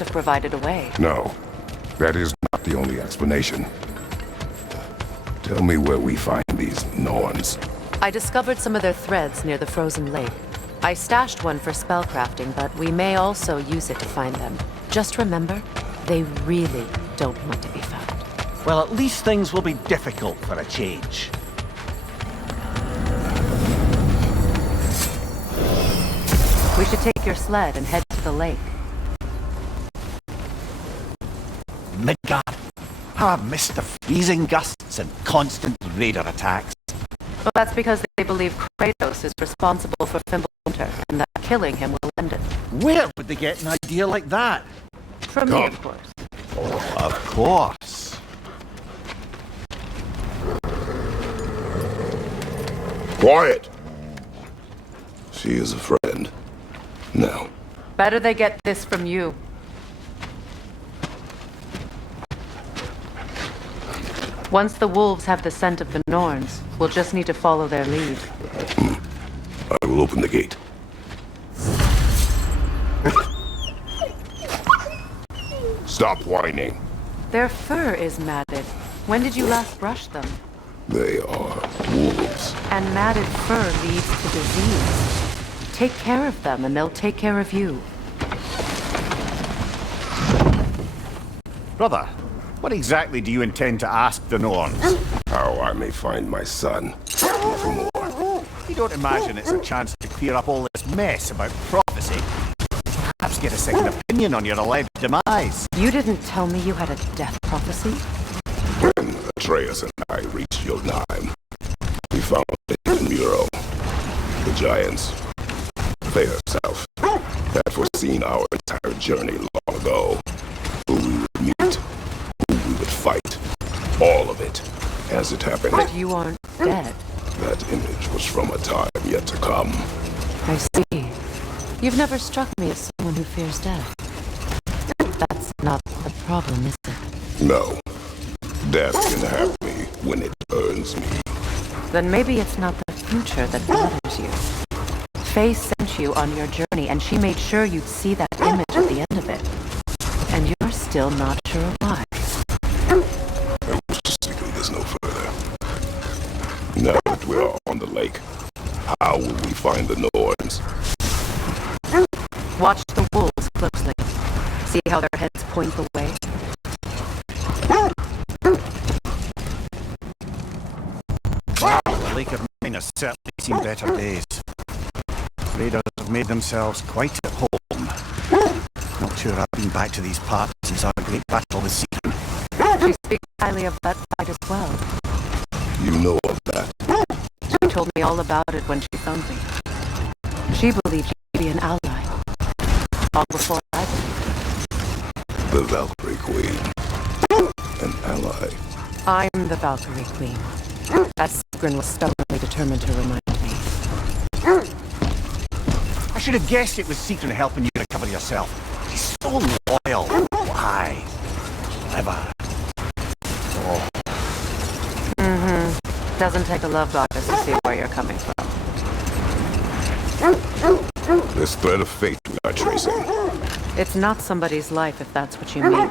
have provided a way. No, that is not the only explanation. Tell me where we find these Norns. I discovered some of their threads near the frozen lake. I stashed one for spellcrafting, but we may also use it to find them. Just remember, they really don't want to be found. Well, at least things will be difficult for a change. We should take your sled and head to the lake. Midgard have missed the freezing gusts and constant raider attacks. Well, that's because they believe Kratos is responsible for Fimbulwinter, and that killing him will end it. Where would they get an idea like that? From me, of course. Of course. Quiet! She is a friend. Now. Better they get this from you. Once the wolves have the scent of the Norns, we'll just need to follow their lead. I will open the gate. Stop whining. Their fur is matted. When did you last brush them? They are wolves. And matted fur leads to disease. Take care of them, and they'll take care of you. Brother, what exactly do you intend to ask the Norns? How I may find my son. Nevermore. You don't imagine it's a chance to clear up all this mess about prophecy? Perhaps get a second opinion on your alleged demise. You didn't tell me you had a death prophecy? When Atreus and I reached Jotunheim, we found a mural. The giants, they herself, had foreseen our entire journey long ago. Who we would meet, who we would fight, all of it, as it happened. But you aren't dead. That image was from a time yet to come. I see. You've never struck me as someone who fears death. That's not the problem, is it? No. Death can have me when it burns me. Then maybe it's not the future that bothers you. Faye sent you on your journey, and she made sure you'd see that image at the end of it. And you're still not sure why. I wish to secret this no further. Now that we are on the lake, how will we find the Norns? Watch the wolves closely. See how their heads point the way? The Lake of Mine has certainly seen better days. Raiders have made themselves quite at home. Not sure I've been back to these parts since our great battle with Satan. She speaks highly of that fight as well. You know of that. She told me all about it when she found me. She believed you'd be an ally. Long before I believed it. The Valkyrie Queen. An ally. I'm the Valkyrie Queen. As Sigrid was stubbornly determined to remind me. I should have guessed it was Satan helping you recover yourself. He's so loyal, wise, clever. Oh. Doesn't take a love goddess to see where you're coming from. This thread of fate we are tracing. It's not somebody's life, if that's what you mean.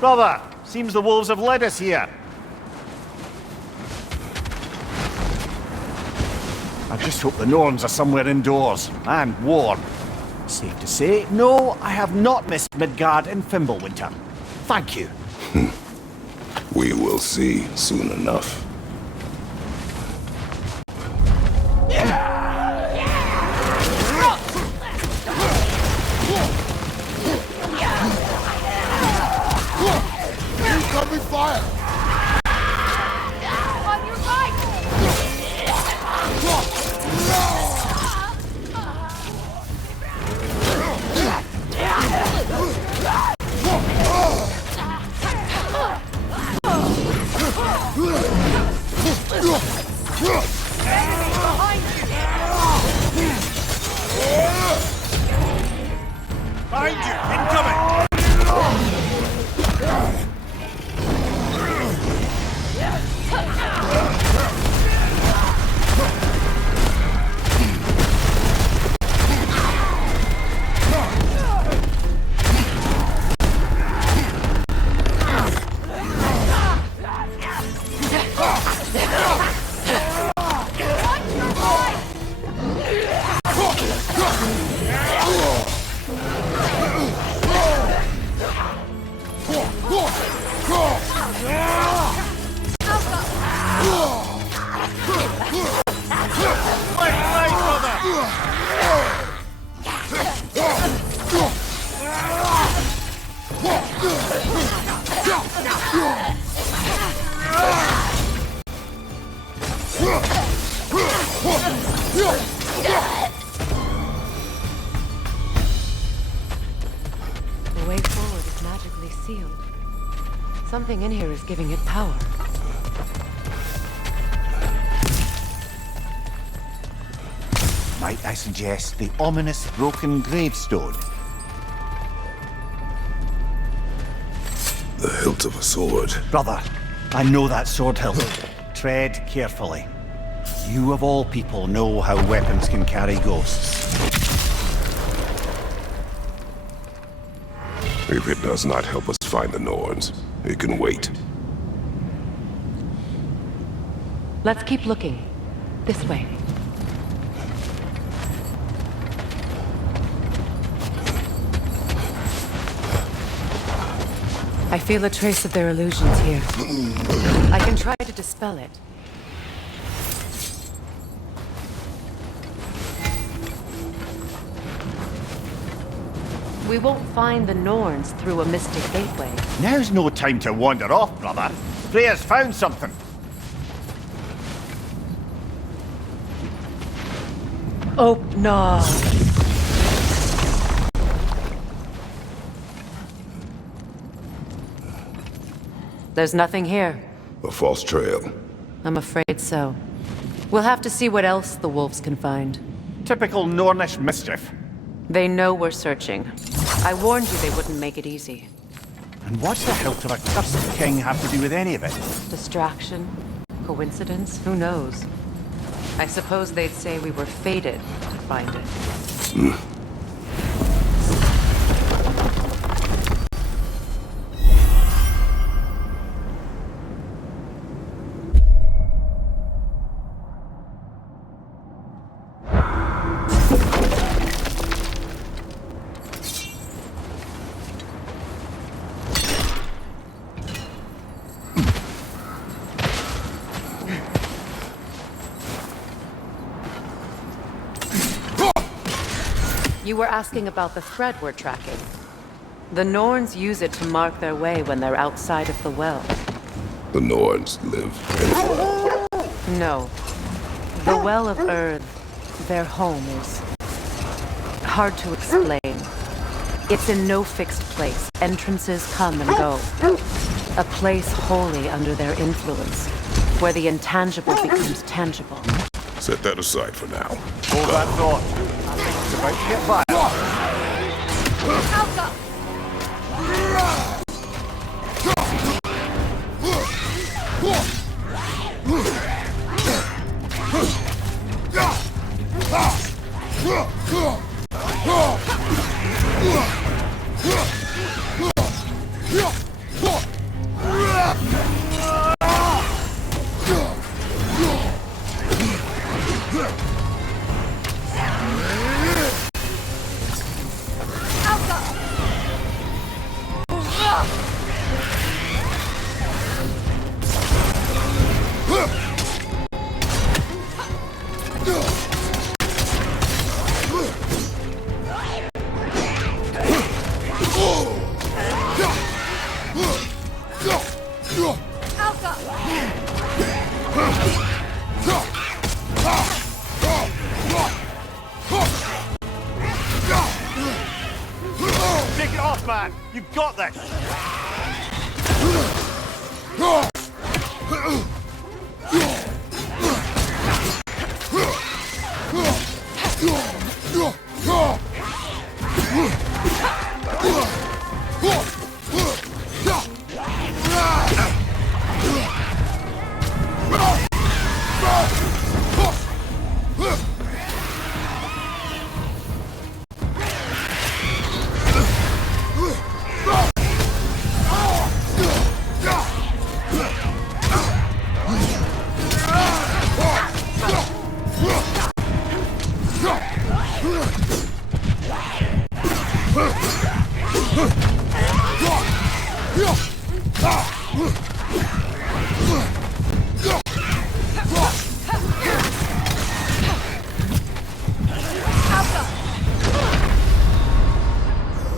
Brother, seems the wolves have led us here. I just hope the Norns are somewhere indoors, and warm. Safe to say, no, I have not missed Midgard and Fimbulwinter. Thank you. We will see soon enough. Incoming fire! On your right! The way forward is magically sealed. Something in here is giving it power. Might I suggest the ominous broken gravestone? The hilt of a sword. Brother, I know that sword hilt. Tread carefully. You of all people know how weapons can carry ghosts. If it does not help us find the Norns, it can wait. Let's keep looking. This way. I feel a trace of their illusions here. I can try to dispel it. We won't find the Norns through a mystic gateway. Now's no time to wander off, brother. Freya's found something. Oh, no. There's nothing here. A false trail. I'm afraid so. We'll have to see what else the wolves can find. Typical Nornish mischief. They know we're searching. I warned you they wouldn't make it easy. And what's the hilt of a cursed king have to do with any of it? Distraction? Coincidence? Who knows? I suppose they'd say we were fated to find it. You were asking about the thread we're tracking. The Norns use it to mark their way when they're outside of the well. The Norns live in a well. No. The Well of Earth, their home, is hard to explain. It's in no fixed place. Entrances come and go. A place wholly under their influence, where the intangible becomes tangible. Set that aside for now. Hold that thought. It's about to get violent. Take it off, man! You've got this!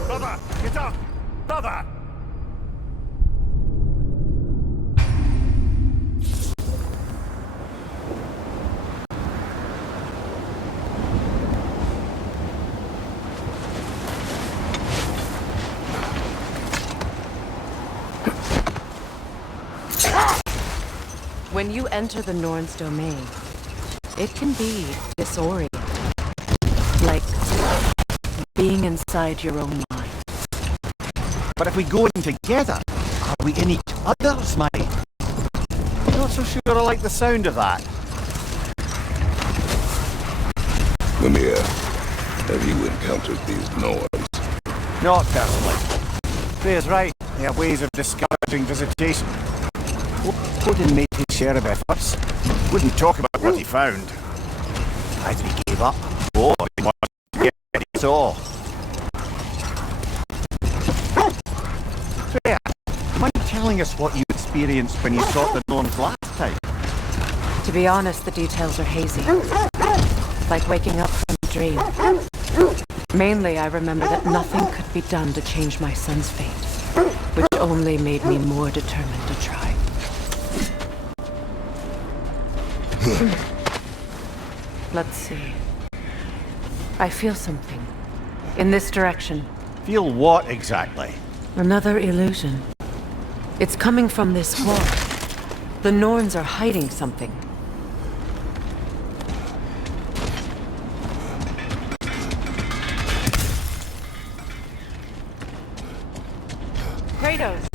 Brother, get up! Brother! When you enter the Norns' domain, it can be disorienting. Like being inside your own mind. But if we go in together, are we in each other's mind? Not so sure I like the sound of that. Lemire, have you encountered these Norns? Not personally. Freya's right. They have ways of discouraging visitation. Odin made his share of efforts. Wouldn't talk about what he found. Either he gave up, or he wanted to get what he saw. Freya, mind telling us what you experienced when you sought the Norns last time? To be honest, the details are hazy. Like waking up from a dream. Mainly, I remember that nothing could be done to change my son's fate, which only made me more determined to try. Let's see. I feel something. In this direction. Feel what exactly? Another illusion. It's coming from this hall. The Norns are hiding something. Kratos!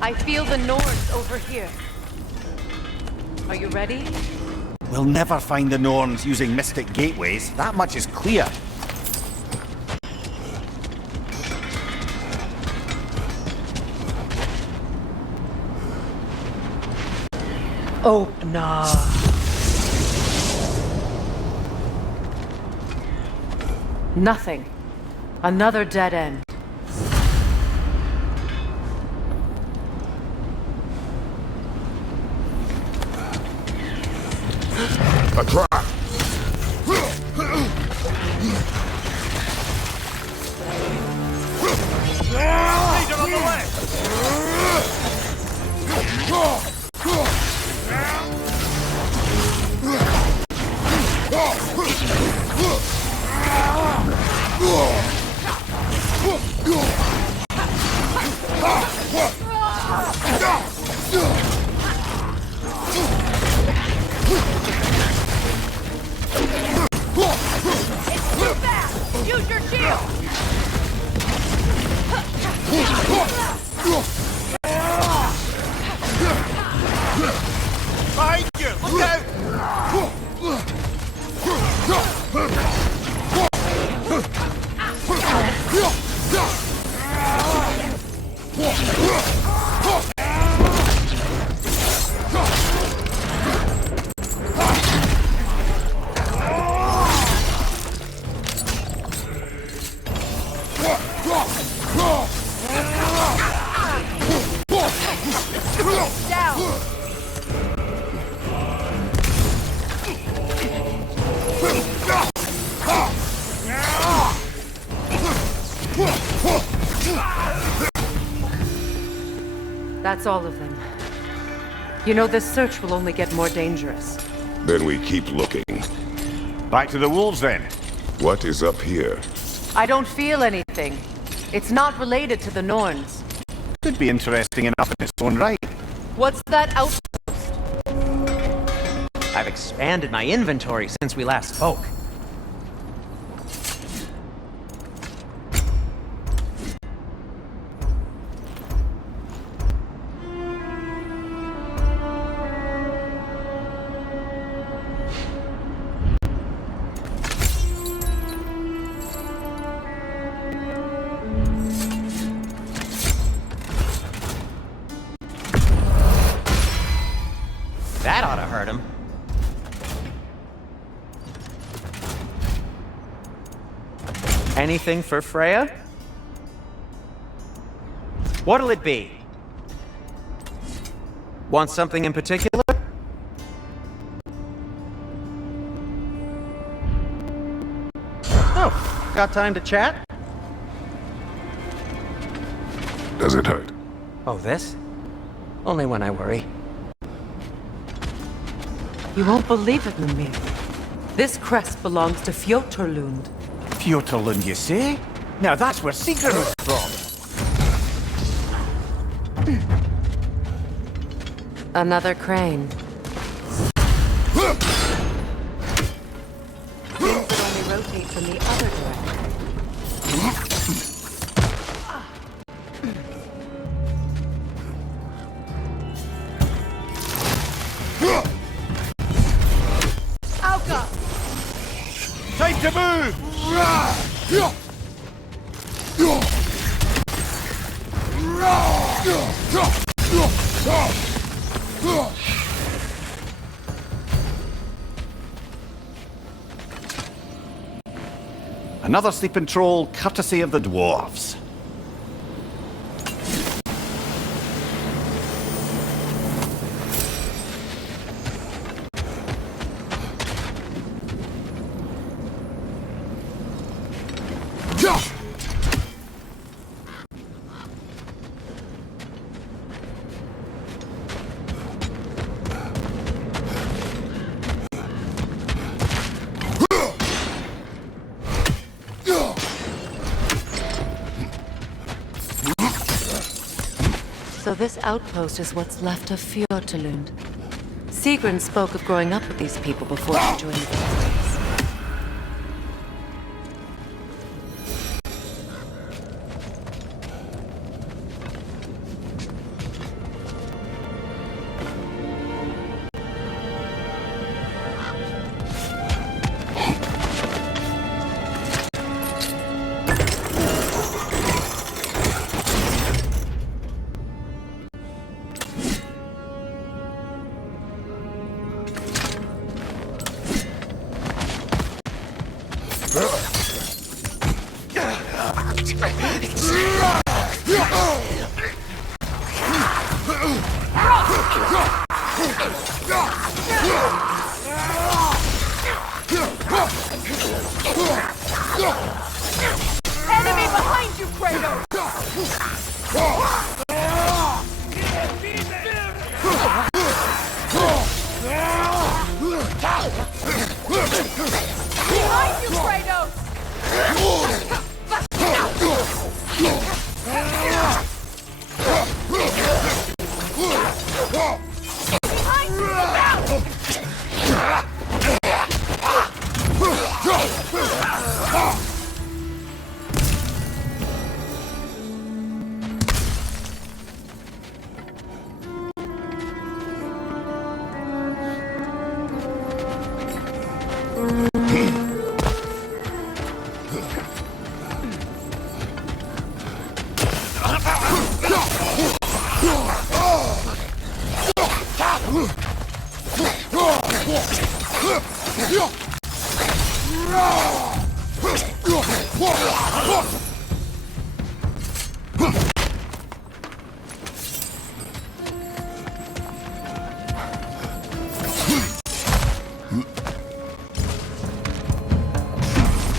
I feel the Norns over here. Are you ready? We'll never find the Norns using mystic gateways. That much is clear. Oh, no. Nothing. Another dead end. A trap! Leader on the left! Use your shield! Behind you! Look out! That's all of them. You know, this search will only get more dangerous. Then we keep looking. Back to the wolves then. What is up here? I don't feel anything. It's not related to the Norns. Could be interesting enough in its own right. What's that out? I've expanded my inventory since we last spoke. That ought to hurt him. Anything for Freya? What'll it be? Want something in particular? Oh, got time to chat? Does it hurt? Oh, this? Only when I worry. You won't believe it, Mimir. This crest belongs to Fjoturlund. Fjoturlund, you say? Now that's where Sigurd was from. Another crane. Seems it only rotates in the other direction. Alka! Time to move! Another sleeping troll, courtesy of the dwarves. So this outpost is what's left of Fjordlund. Sigrun spoke of growing up with these people before she joined the race. Enemy behind you, Kratos! Behind you, Kratos! Behind you,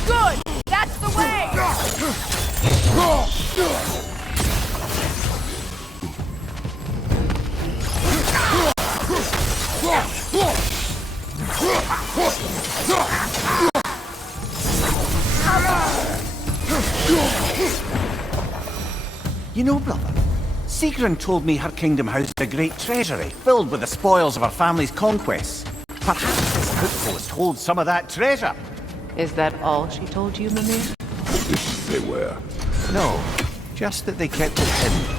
Good! That's the way! You know, brother, Sigrun told me her kingdom housed a great treasury filled with the spoils of her family's conquests. Perhaps this outpost holds some of that treasure. Is that all she told you, Mimir? Did she say where? No, just that they kept it hidden.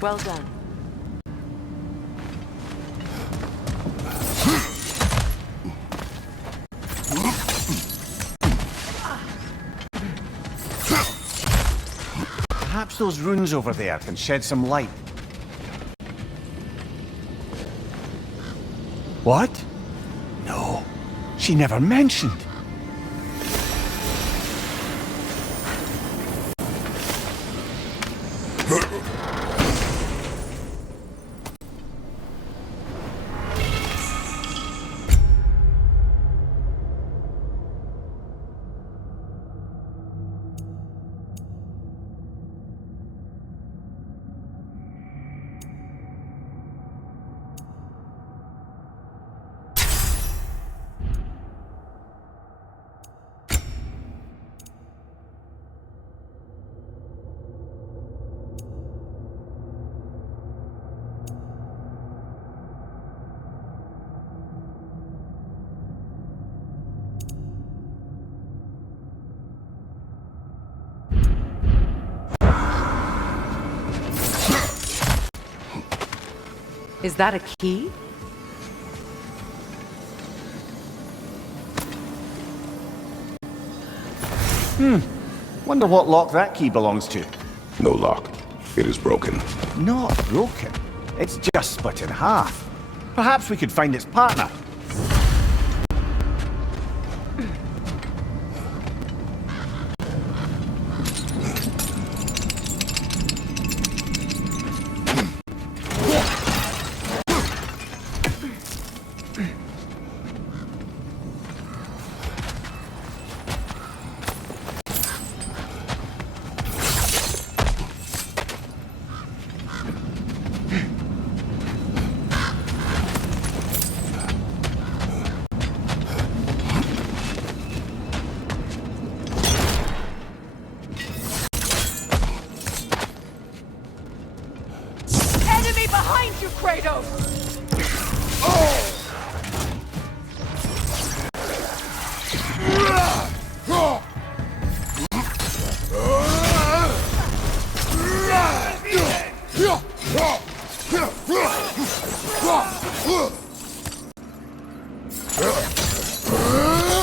Well done. Perhaps those runes over there can shed some light. What? No, she never mentioned. Is that a key? Wonder what lock that key belongs to. No lock. It is broken. Not broken. It's just split in half. Perhaps we could find its partner. Enemy behind you, Kratos!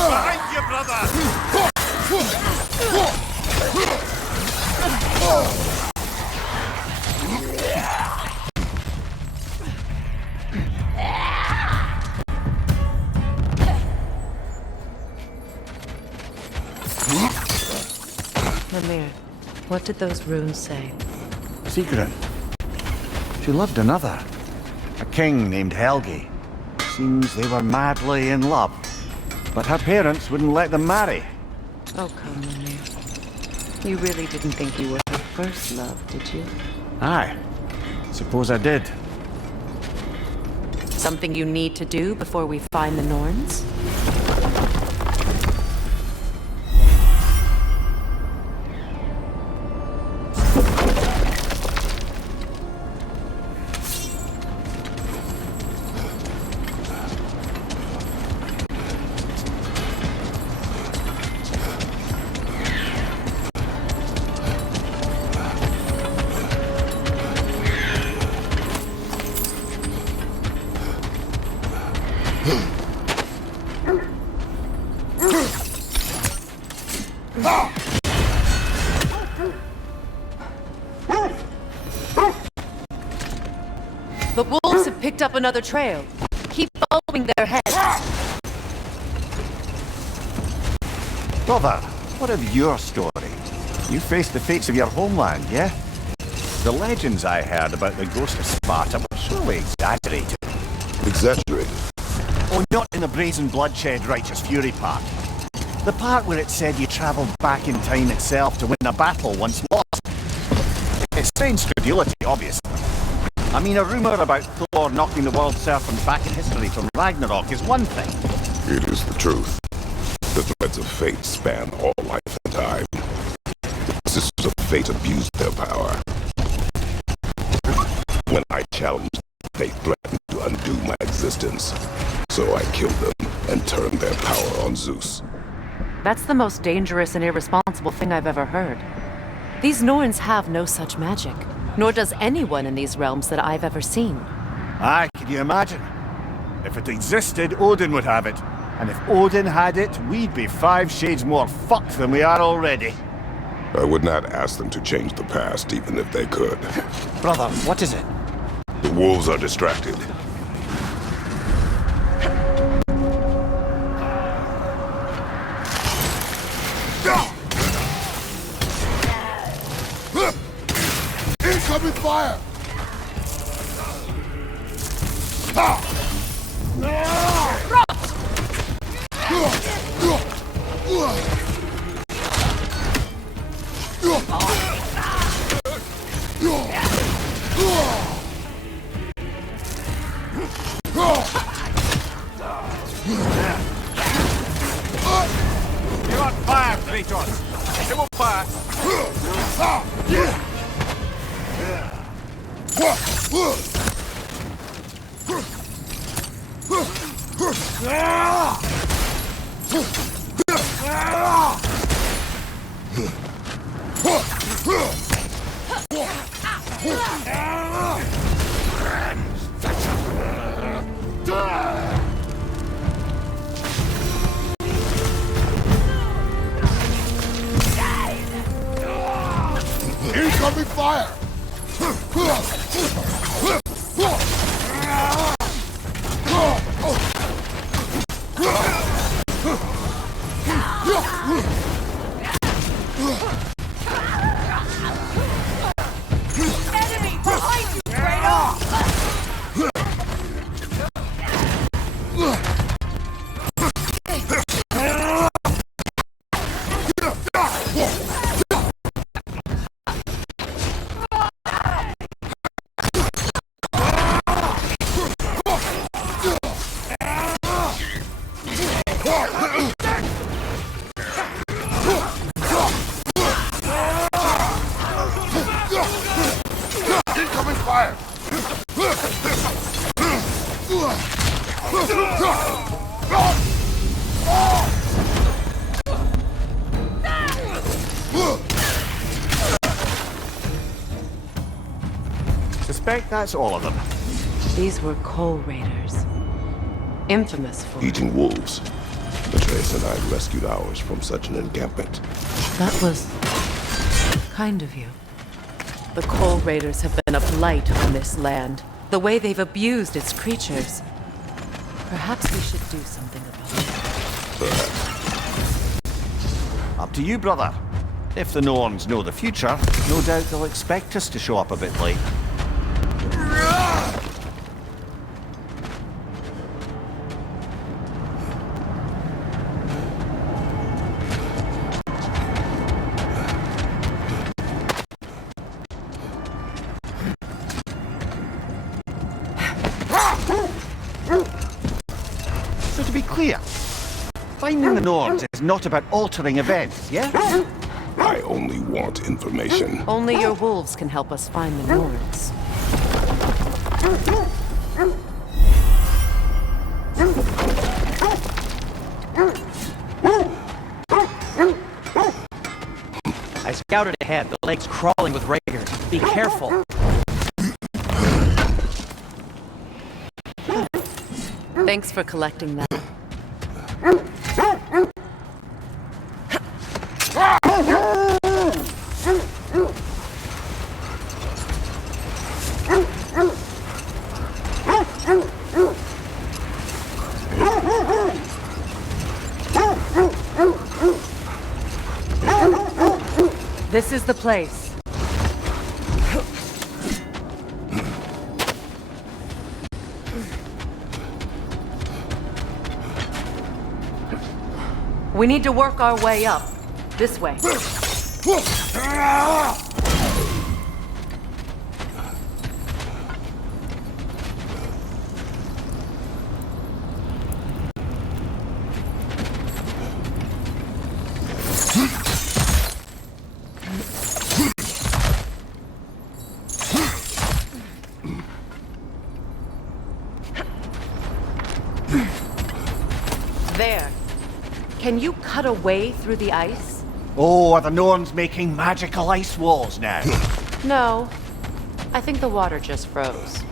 Behind you, brother! Mimir, what did those runes say? Secret. She loved another. A king named Helgi. Seems they were madly in love. But her parents wouldn't let them marry. Oh, come, Mimir. You really didn't think you were her first love, did you? Aye. Suppose I did. Something you need to do before we find the Norns? The wolves have picked up another trail. Keep following their heads. Brother, what of your story? You faced the fates of your homeland, yeah? The legends I heard about the ghost of Sparta were surely exaggerated. Exaggerated. Oh, not in the brazen bloodshed righteous fury part. The part where it said you travelled back in time itself to win a battle once lost. It's strange credulity, obviously. I mean, a rumour about Thor knocking the world serpent back in history from Ragnarok is one thing. It is the truth. The threads of fate span all life and time. The sisters of fate abused their power. When I challenged, they threatened to undo my existence. So I killed them and turned their power on Zeus. That's the most dangerous and irresponsible thing I've ever heard. These Norns have no such magic, nor does anyone in these realms that I've ever seen. Aye, can you imagine? If it existed, Odin would have it. And if Odin had it, we'd be 5 shades more fucked than we are already. I would not ask them to change the past, even if they could. Brother, what is it? The wolves are distracted. Incoming fire! You're on fire, Kratos! Double fire! Incoming fire! Enemy behind you, Kratos! Incoming fire! Suspect that's all of them. These were coal raiders. Infamous for... Eating wolves. Atreus and I rescued ours from such an encampment. That was... kind of you. The coal raiders have been a blight on this land. The way they've abused its creatures. Perhaps we should do something about it. Up to you, brother. If the Norns know the future, no doubt they'll expect us to show up a bit late. So to be clear, finding the Norns is not about altering events, yeah? I only want information. Only your wolves can help us find the Norns. I scouted ahead. The lake's crawling with raiders. Be careful. Thanks for collecting that. This is the place. We need to work our way up. This way. There. Can you cut a way through the ice? Oh, are the Norns making magical ice walls now? No. I think the water just froze.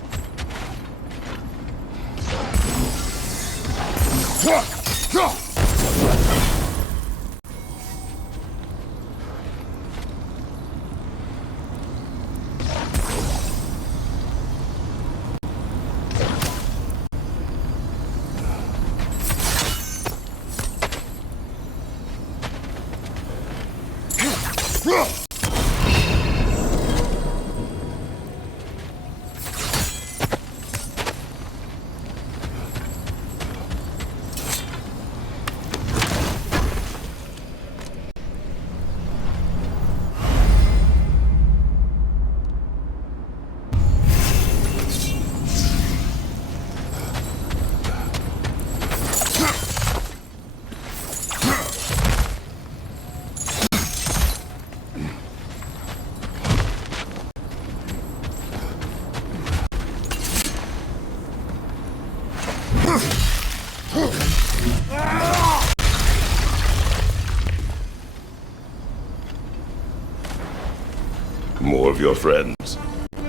More of your friends.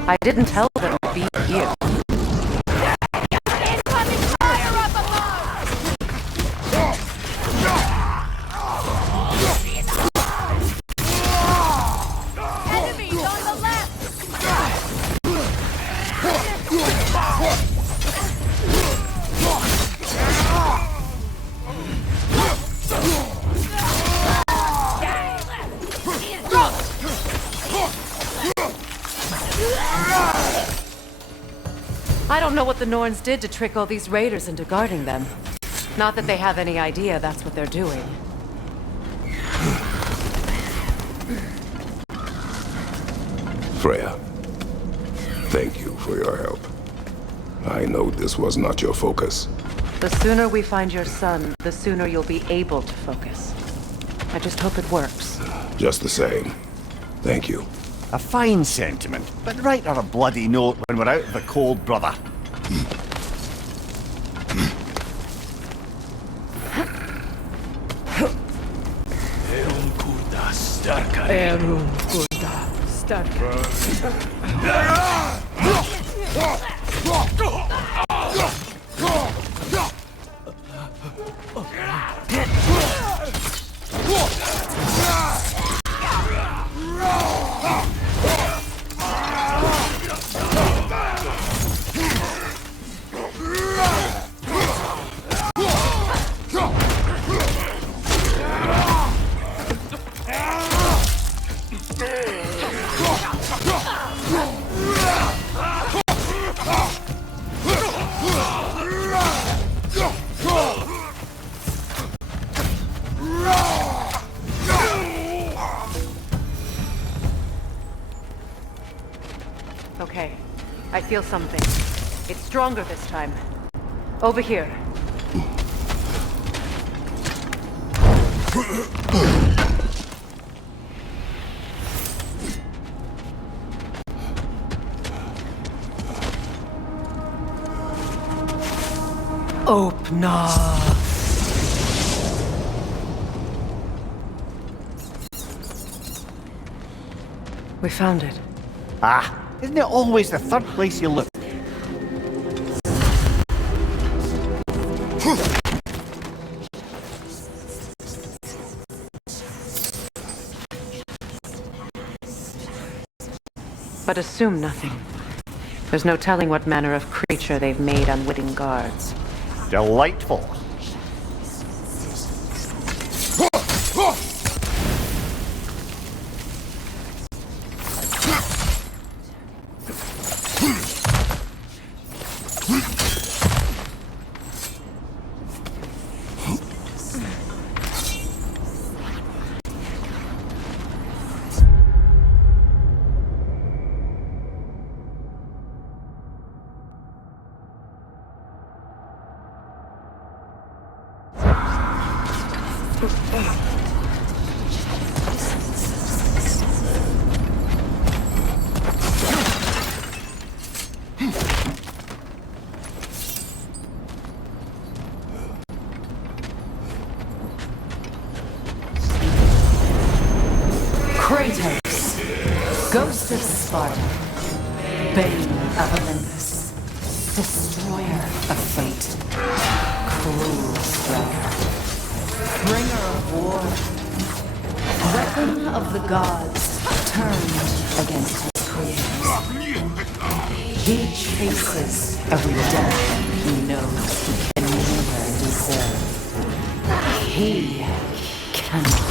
I didn't tell them to be here. Incoming fire up above! Enemies on the I don't know what the Norns did to trick all these raiders into guarding them. Not that they have any idea that's what they're doing. Freya, thank you for your help. I know this was not your focus. The sooner we find your son, the sooner you'll be able to focus. I just hope it works. Just the same. Thank you. A fine sentiment, but write her a bloody note when we're out of the cold, brother. Okay, I feel something. It's stronger this time. Over here. Open. We found it. Ah, isn't it always the third place you look? But assume nothing. There's no telling what manner of creature they've made unwitting guards. Delightful. Kratos, ghost of Sparta, bane of Olympus, destroyer of fate, cruel striker, bringer of war, weapon of the gods turned against his creators. He chases every death he knows he can never deserve. He cannot.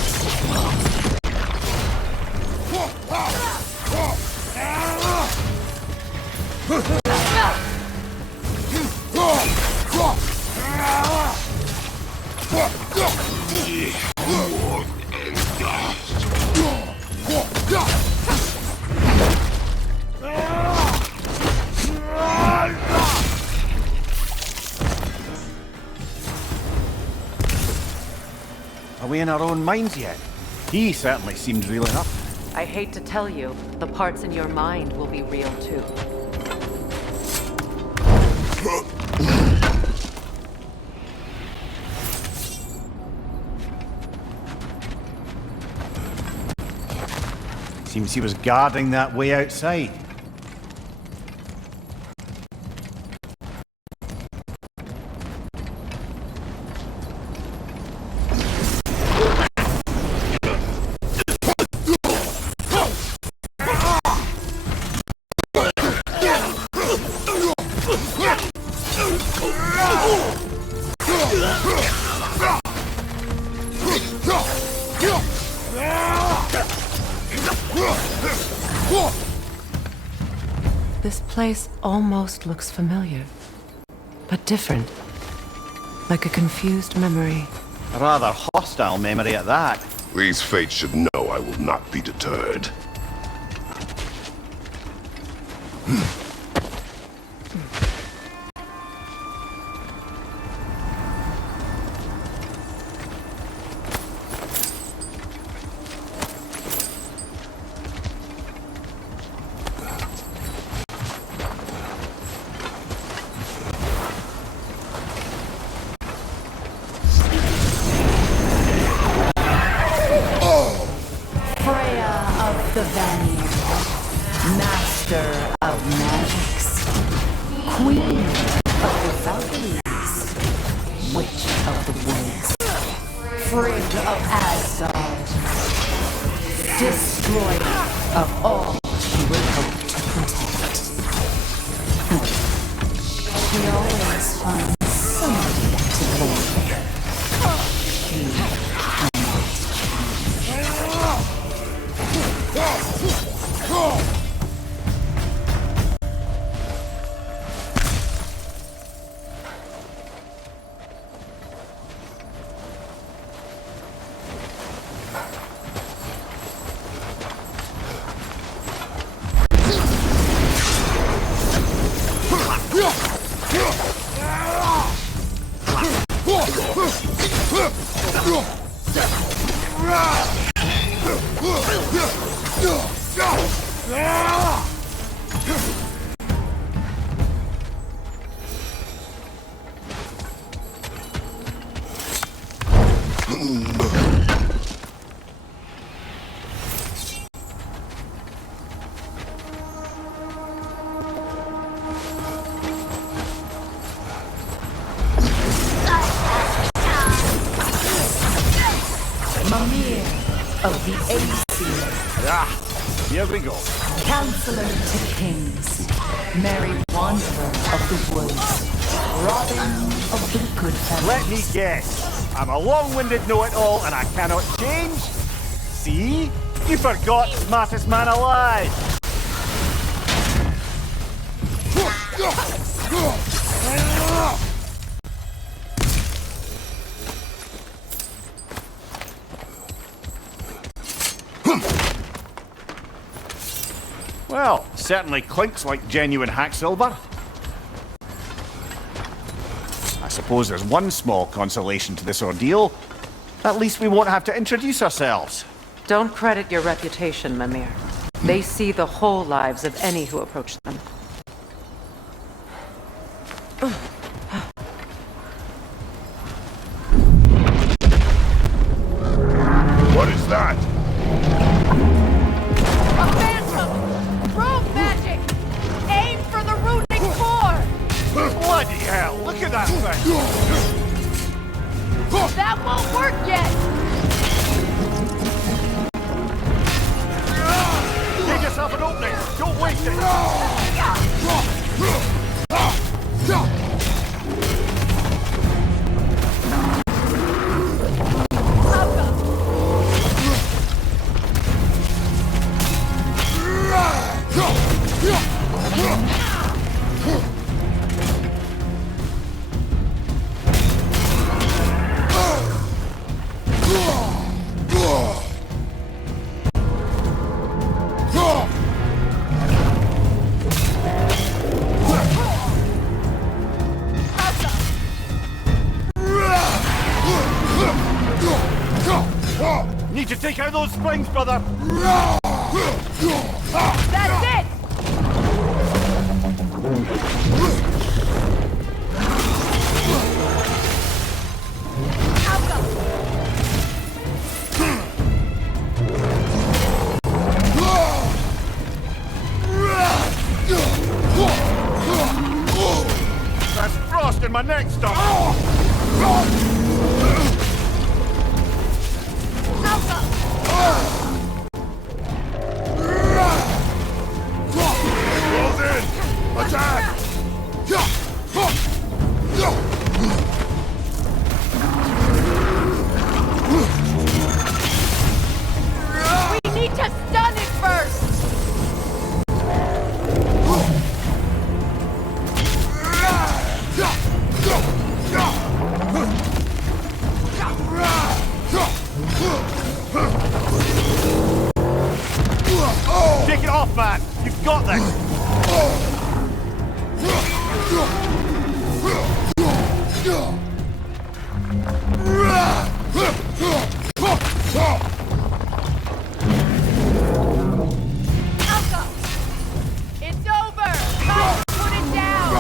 Are we in our own minds yet? He certainly seemed real enough. I hate to tell you, the parts in your mind will be real too. Seems he was guarding that way outside. This place almost looks familiar, but different. Like a confused memory. A rather hostile memory at that. These fates should know I will not be deterred. The Vanir, master of magics, queen of the Valkyries, witch of the woods, frigg of Asgard, destroyer of all she would hope to protect. She always finds somebody to blame. She cannot of the Aesir, Here we go. Counselor to Kings, Merry Wanderer of the Woods, Robin of the Good Fellows. Let me guess. I'm a long-winded know-it-all and I cannot change? See? You forgot smartest man alive! Well, certainly clinks like genuine hack silver. I suppose there's one small consolation to this ordeal. At least we won't have to introduce ourselves. Don't credit your reputation, Mimir. They see the whole lives of any who approach them. What is that? A phantom! Rogue magic! Aim for the rooting core! Bloody hell, look at that thing! That won't work yet! Give yourself an opening! Don't waste it! Need to take out those springs, brother! That's it! There's frost in my neck stuff! Close in! Attack! We need to stun it first! man! You've got this! It's over! Time to put it down!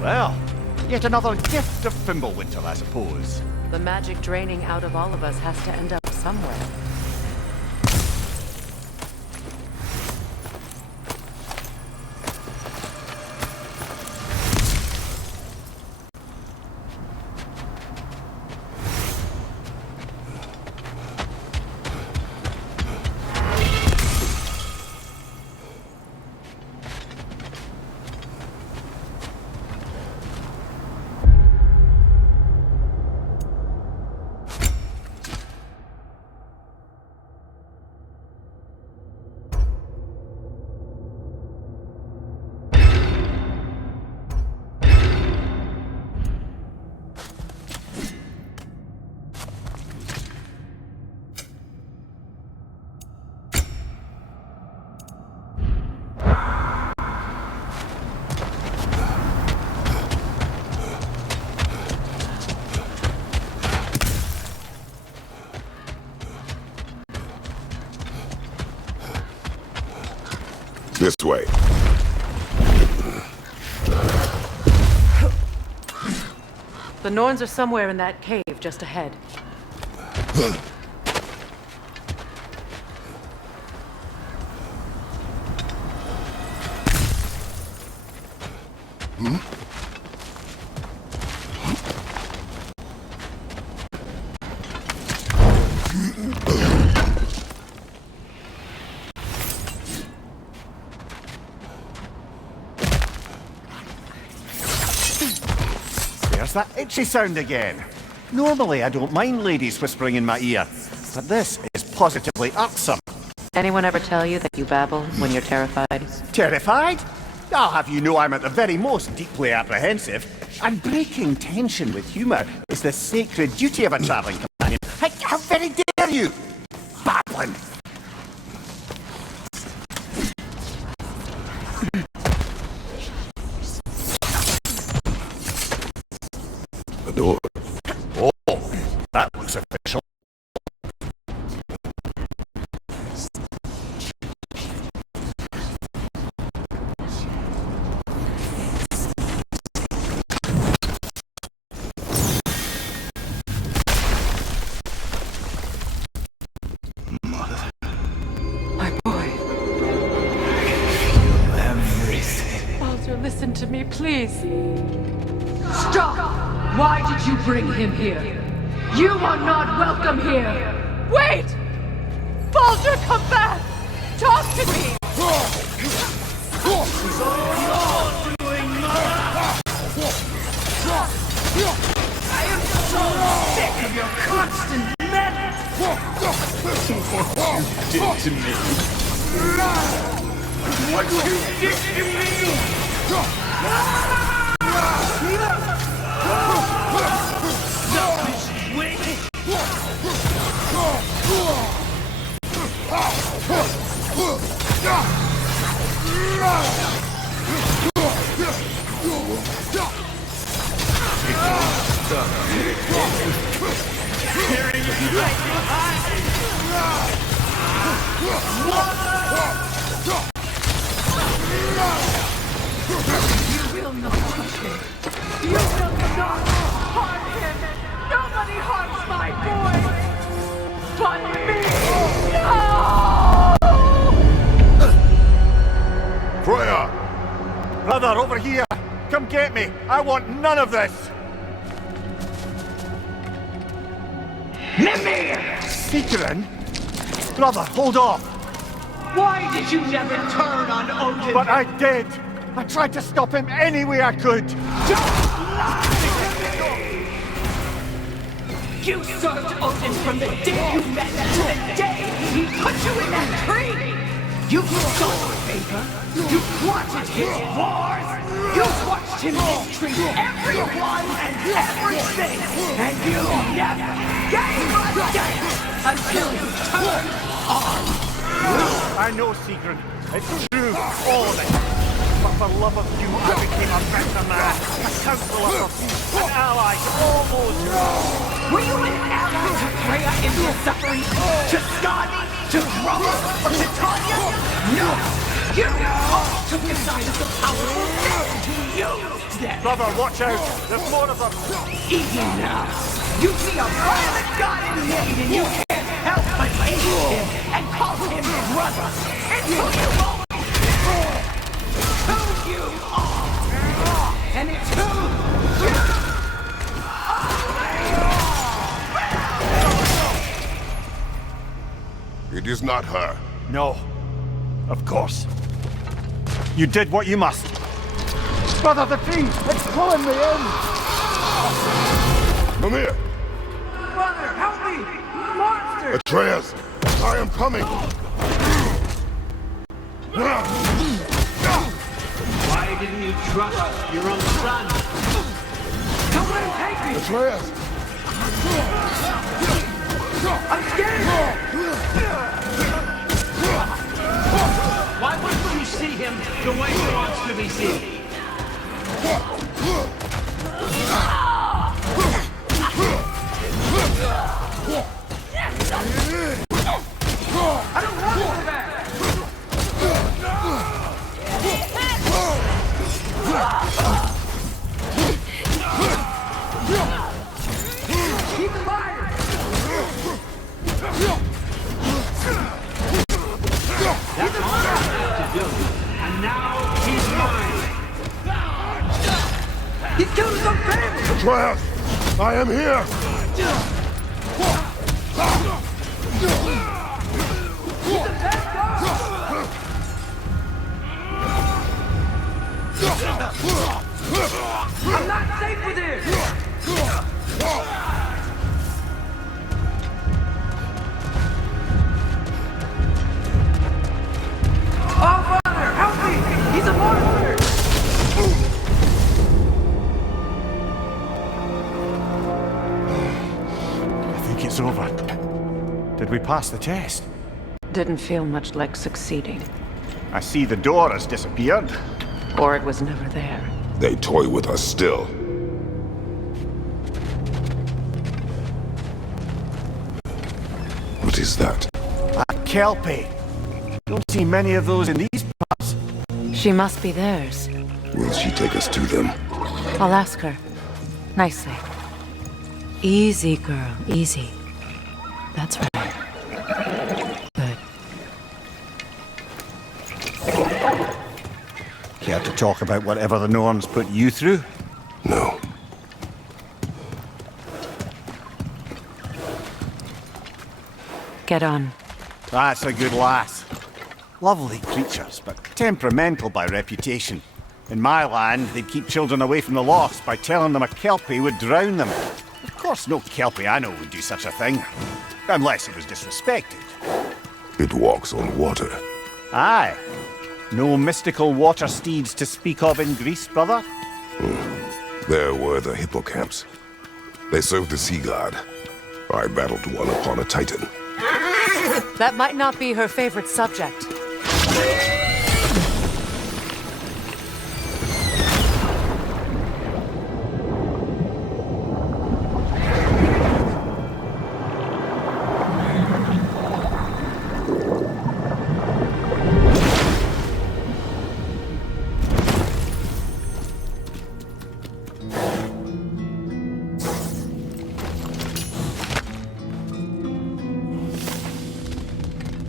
Well, yet another gift of Fimbulwinter, I suppose. The magic draining out of all of us has to end up somewhere. This way. The Norns are somewhere in that cave just ahead. There's that itchy sound again. Normally I don't mind ladies whispering in my ear, but this is positively irksome. Anyone ever tell you that you babble when you're terrified? Terrified? I'll have you know I'm at the very most deeply apprehensive. And breaking tension with humour is the sacred duty of a travelling companion. How very dare you! Babbling! The door. Oh, that looks official. My boy. Baldur, listen to me, please. Stop! Why did you bring him here? You are not welcome here! Wait! Baldur, come back! Talk to me! I am so sick of your constant menace! What you did to me? What you did to me? Selfish witch! Carrying you right behind! You will not touch him! You will not harm him! Nobody harms my boy! But me! No! Freya! Brother, over here! Come get me! I want none of this! Mimir! Seekerin? Brother, hold off! Why did you never turn on Odin? But I did! I tried to stop him any way I could! You served Odin from the day you met to the day he put you in that tree! You sought favor! You wanted his wars! You've watched him mistreat everyone and everything, and you never gave a damn until he turned on. I know, Sigrun. It's true, all of it. But for love of you, I became a better man, a counselor of you, an ally to all those wrong. Were you an ally to Freya in your suffering? To Skadi? To Roma? Or to Tanya? No! You all took the side of the powerful and used them! Brother, watch out! There's more of them! Easy now! You see a violent god in need and you can't help but hate him and call him brother! It's who you are! Who you are! And it's who you are! It is not her. No. Of course. You did what you must. Brother, the tree! It's pulling me in! Come here! Brother, help me! Monster! Atreus! I am coming! Why didn't you trust your own son? Don't let him take me! Atreus! I'm scared! Why wouldn't you see him the way he wants to be seen? I don't want to go back! Keep the fire! That's all I have to do. And now he's mine. He's killed his own family! Atreus! I am here! He's the best dog! I'm not safe with him! Oh, Father, help me! He's a monster! I think it's over. Did we pass the test? Didn't feel much like succeeding. I see the door has disappeared. Or it was never there. They toy with us still. What is that? A Kelpie. Don't see many of those in these parts. She must be theirs. Will she take us to them? I'll ask her. Nicely. Easy, girl. Easy. That's right. Good. Care to talk about whatever the Norns put you through? No. Get on. That's a good lass. Lovely creatures, but temperamental by reputation. In my land, they'd keep children away from the lost by telling them a Kelpie would drown them. Of course, no Kelpie I know would do such a thing. Unless it was disrespected. It walks on water. Aye. No mystical water steeds to speak of in Greece, brother? There were the hippocamps. They served the sea god. I battled one upon a titan. That might not be her favorite subject.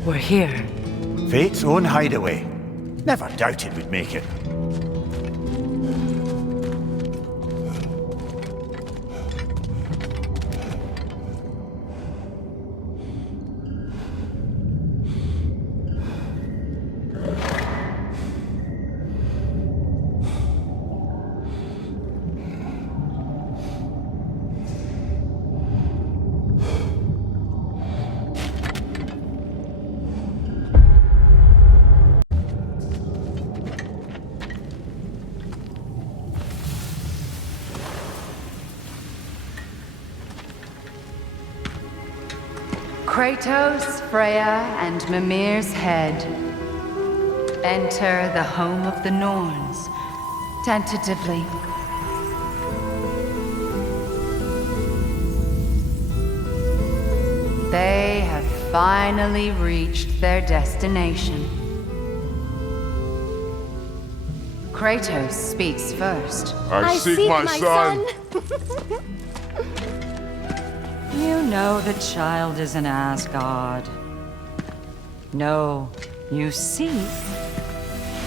We're here. Fate's own hideaway. Never doubted we'd make it. Kratos, Freya, and Mimir's head. Enter the home of the Norns, tentatively. They have finally reached their destination. Kratos speaks first. I seek my son. You know the child is in Asgard. No, you seek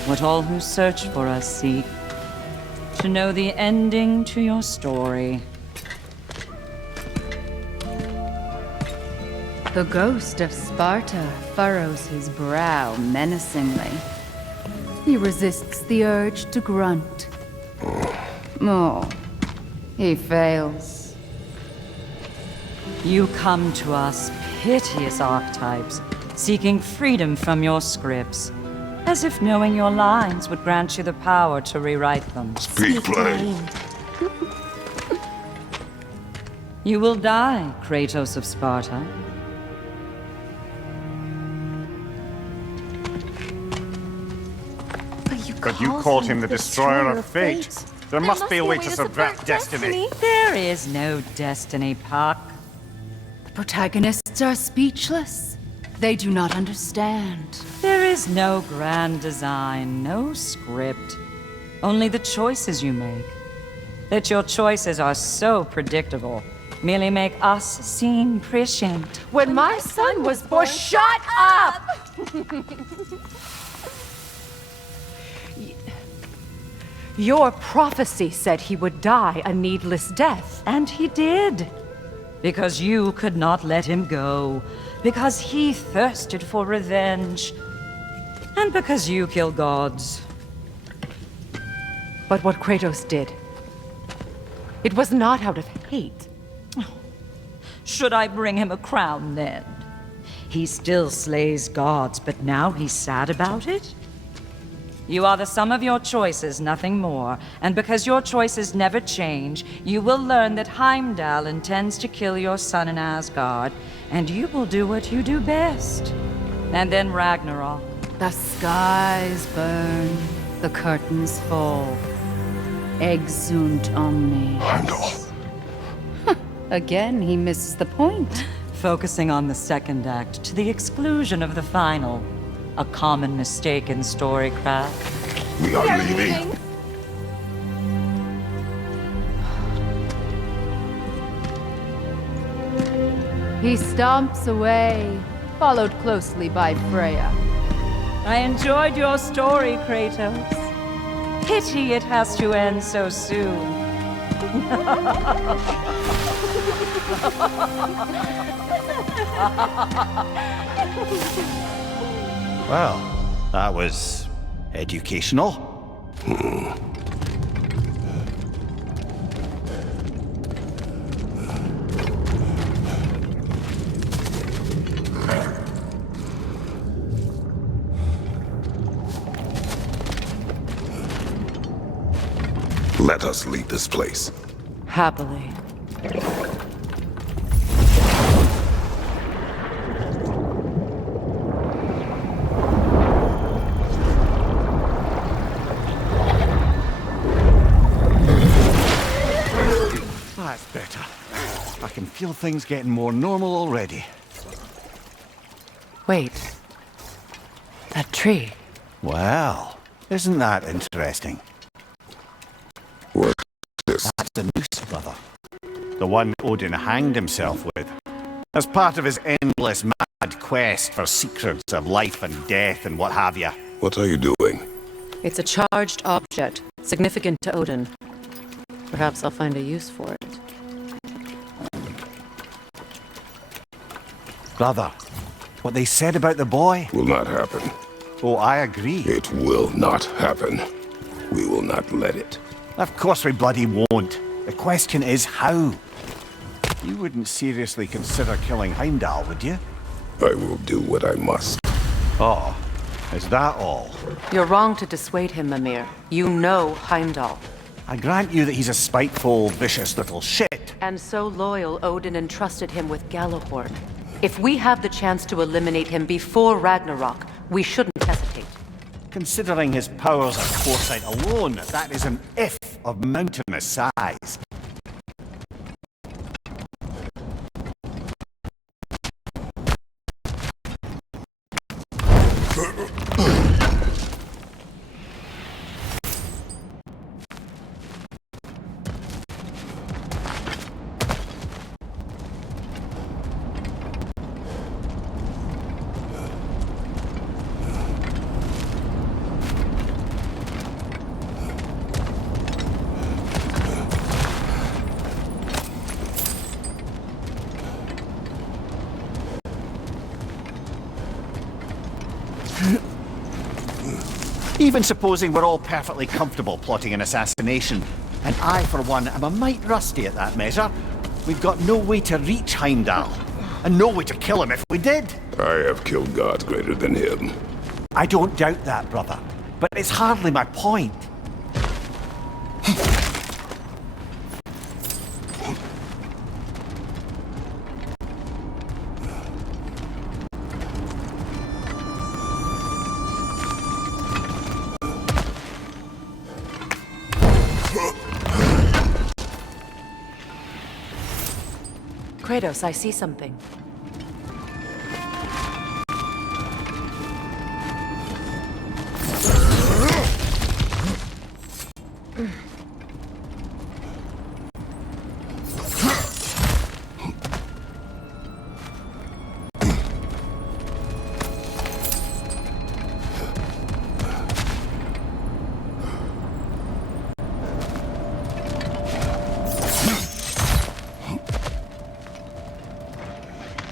what all who search for us seek. To know the ending to your story. The ghost of Sparta furrows his brow menacingly. He resists the urge to grunt. Oh, he fails. You come to us, piteous archetypes, seeking freedom from your scripts, as if knowing your lines would grant you the power to rewrite them. Speak plain. You will die, Kratos of Sparta. But you called him the destroyer of fate. There must be a way to subvert destiny. There is no destiny, Puck. The protagonists are speechless. They do not understand. There is no grand design, no script. Only the choices you make. That your choices are so predictable merely make us seem prescient. When my son was born, shut up! Your prophecy said he would die a needless death. And he did. Because you could not let him go. Because he thirsted for revenge. And because you kill gods. But what Kratos did, it was not out of hate. Should I bring him a crown then? He still slays gods, but now he's sad about it? You are the sum of your choices, nothing more. And because your choices never change, you will learn that Heimdall intends to kill your son in Asgard, and you will do what you do best. And then Ragnarok. The skies burn, the curtains fall. Exunt omnes. Heimdall. Again, he misses the point. Focusing on the second act to the exclusion of the final. A common mistake in storycraft. We are leaving. He stomps away, followed closely by Freya. I enjoyed your story, Kratos. Pity it has to end so soon. Well, that was educational. Let us leave this place. Happily. That's better. I can feel things getting more normal already. Wait. That tree. Well, isn't that interesting? What is this? That's the noose, brother. The one Odin hanged himself with. As part of his endless mad quest for secrets of life and death and what have you. What are you doing? It's a charged object, significant to Odin. Perhaps I'll find a use for it. Brother, what they said about the boy? Will not happen. Oh, I agree. It will not happen. We will not let it. Of course we bloody won't. The question is how? You wouldn't seriously consider killing Heimdall, would you? I will do what I must. Oh, is that all? You're wrong to dissuade him, Mimir. You know Heimdall. I grant you that he's a spiteful, vicious little shit. And so loyal, Odin entrusted him with Gjallarhorn. If we have the chance to eliminate him before Ragnarok, we shouldn't hesitate. Considering his powers of foresight alone, that is an if of mountainous size. Even supposing we're all perfectly comfortable plotting an assassination, and I, for one, am a mite rusty at that measure, we've got no way to reach Heimdall, and no way to kill him if we did. I have killed gods greater than him. I don't doubt that, brother, but it's hardly my point. Kratos, I see something.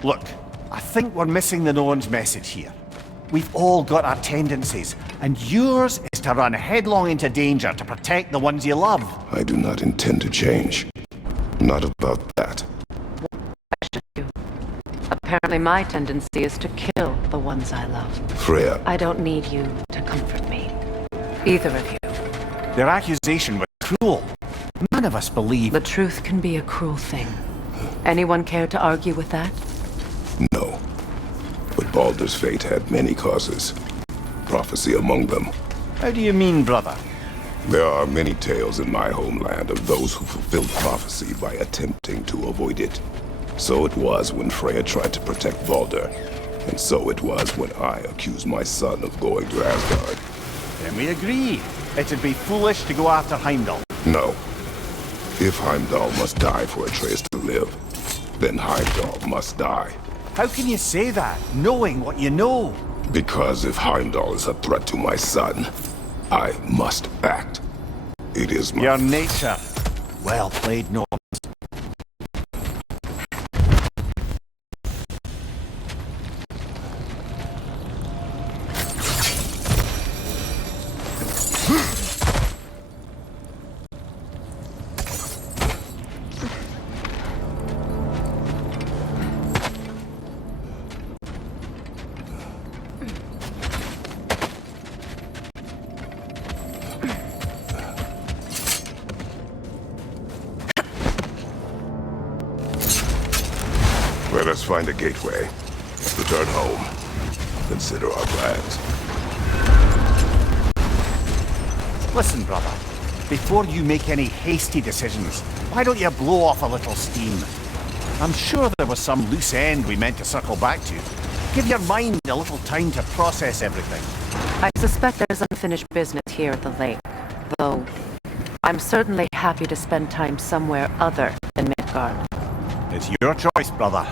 Look, I think we're missing the Norns' message here. We've all got our tendencies, and yours is to run headlong into danger to protect the ones you love. I do not intend to change. Not about that. I should do. Apparently my tendency is to kill the ones I love. Freya, I don't need you to comfort me. Either of you. Their accusation was cruel. None of us believe... The truth can be a cruel thing. Anyone care to argue with that? no. But Baldur's fate had many causes. Prophecy among them. How do you mean, brother? There are many tales in my homeland of those who fulfilled prophecy by attempting to avoid it. So it was when Freya tried to protect Baldur, and so it was when I accused my son of going to Asgard. Then we agree. It'd be foolish to go after Heimdall. No. If Heimdall must die for Atreus to live, then Heimdall must die. How can you say that, knowing what you know? Because if Heimdall is a threat to my son, I must act. It is my... Your nature. Well played, Norns. Let us find a gateway. Return home. Consider our plans. Listen, brother. Before you make any hasty decisions, why don't you blow off a little steam? I'm sure there was some loose end we meant to circle back to. Give your mind a little time to process everything. I suspect there's unfinished business here at the lake, though I'm certainly happy to spend time somewhere other than Midgard. It's your choice, brother.